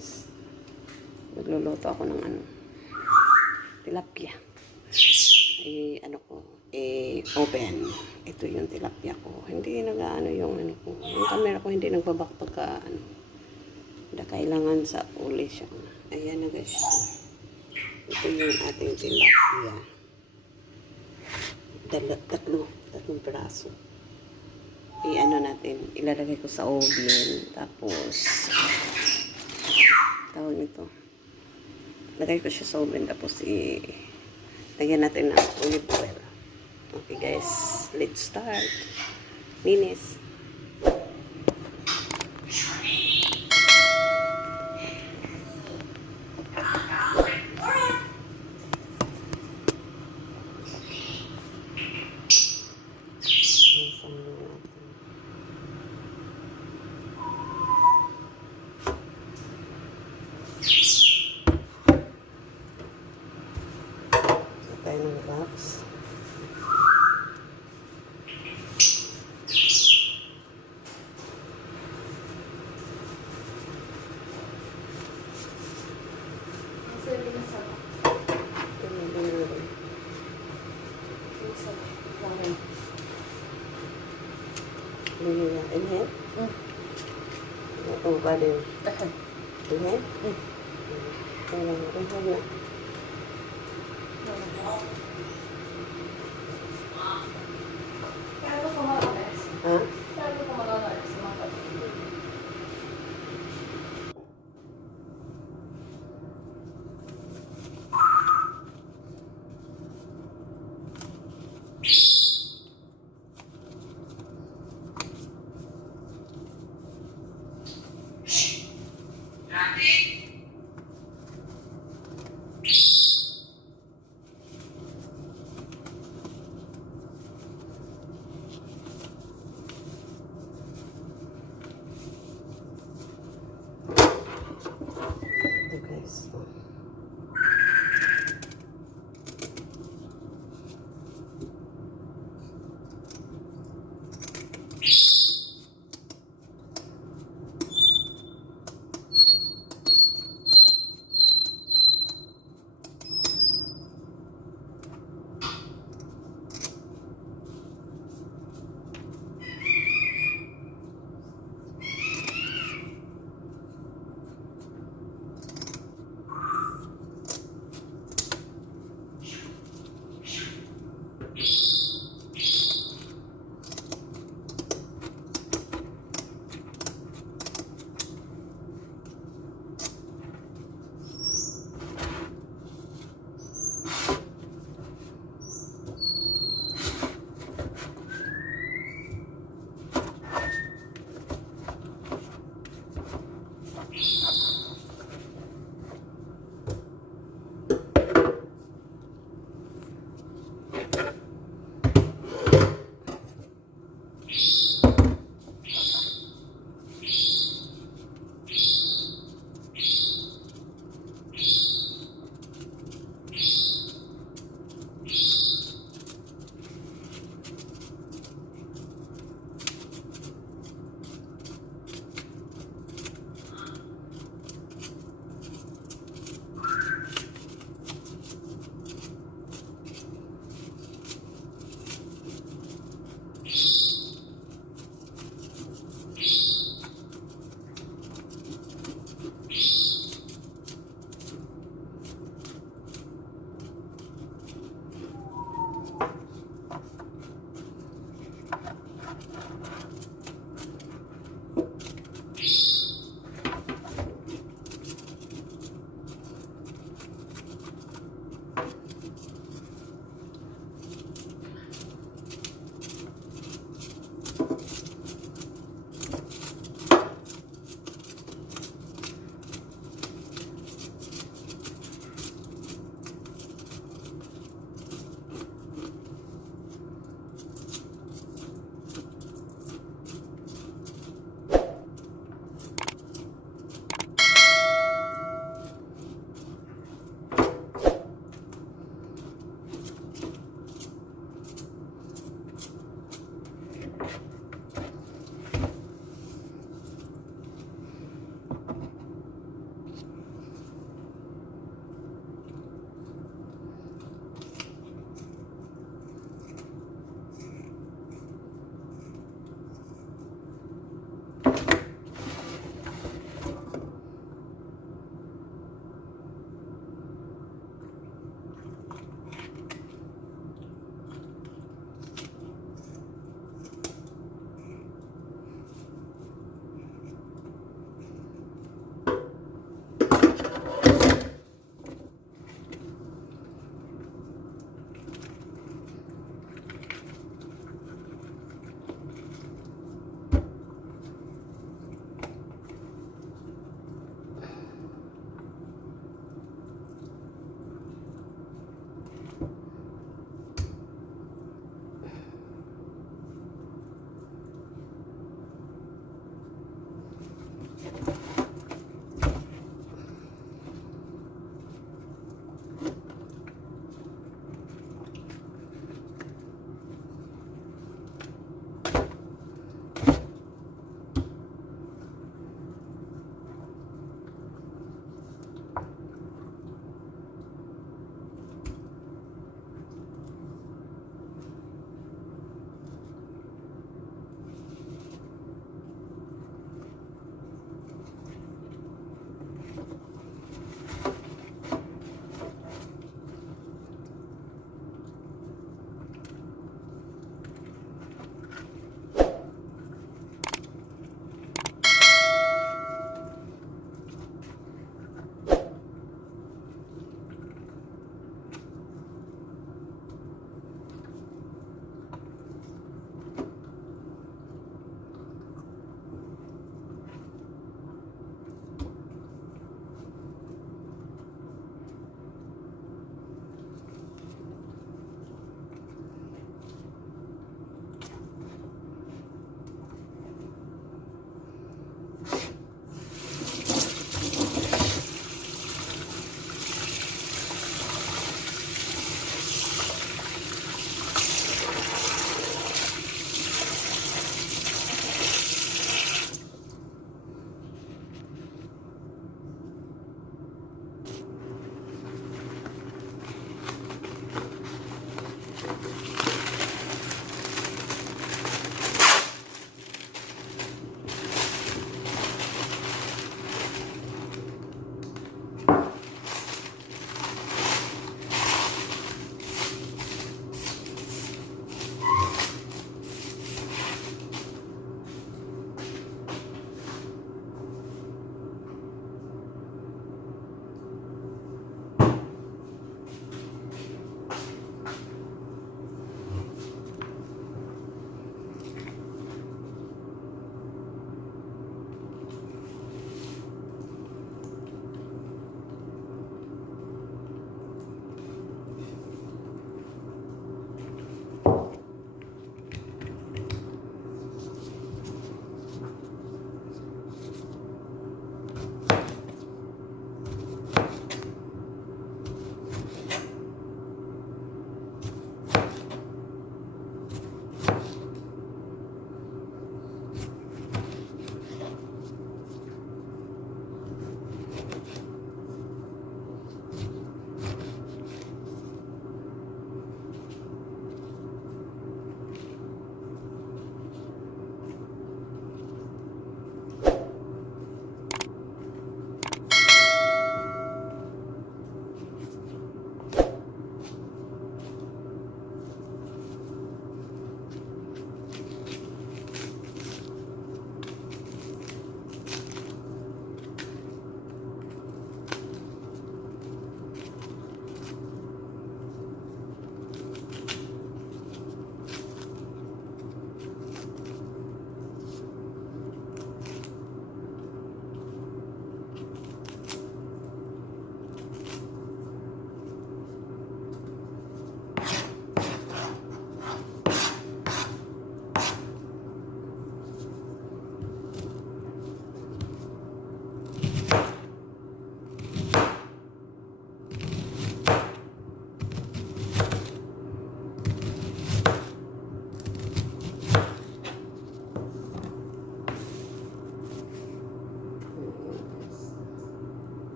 guys. Nagluluto ako ng ano. Tilapia. Eh, ano ko, eh, open. Ito yung tilapia ko. Hindi nag-ano yung ano ko. Yung camera ko hindi nagbabak pagka ano. Hindi kailangan sa uli siya. Ayan na guys. Ito yung ating tilapia. Dala, tatlo, tatlong piraso. I-ano natin, ilalagay ko sa oven. Tapos, tawag nito. Lagay ko siya sa oven. Tapos, i lagyan natin ng olive oil. Okay guys, let's start. Linis. em hết. Ừ. ủ vào đều. Em hết. Ừ. đây là cái hơi nữa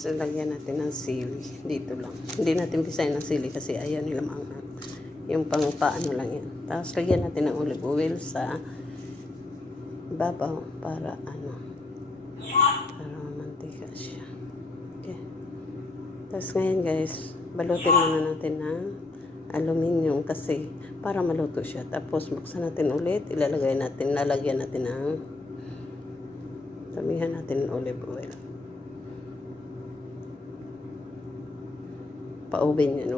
Tapos lagyan natin ng sili. Dito lang. Hindi natin pisahin ng sili kasi ayaw nila maanghang. Yung pang paano lang yan. Tapos lagyan natin ng olive oil sa babaw para ano para mamantika siya. Okay. Tapos ngayon guys, balutin muna natin ng aluminium kasi para maluto siya. Tapos buksan natin ulit, ilalagay natin, lalagyan natin ng Tamihan natin ng olive oil. Pa-oven yan.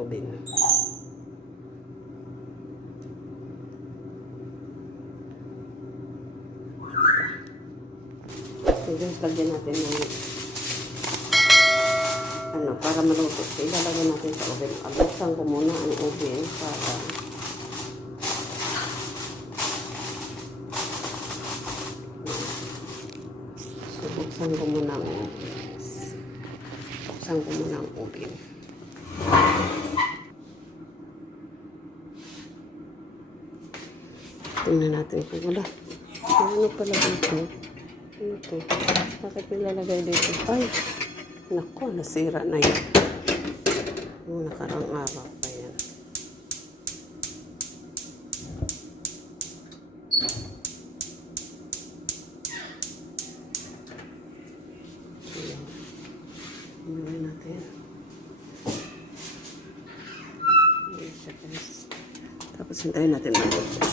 Okay, guys, lagyan natin ng ano, para maluto. So, ilalagay natin sa oven. Abuksan ko muna ang oven para So, buksan ko muna ang oven. Buksan ko muna ang oven. Tingnan natin kung wala. Ano pala dito? Ano to? Bakit nilalagay dito? Ay! Naku, nasira na yun. Yung nakarang araw pa yan. Ano natin? Tapos hintayin natin maluto siya.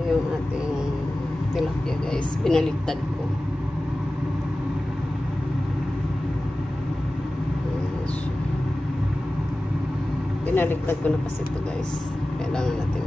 Yung ating tilapia guys, binaliktad ko. Binaliktad ko na kasi ito guys. Kailangan natin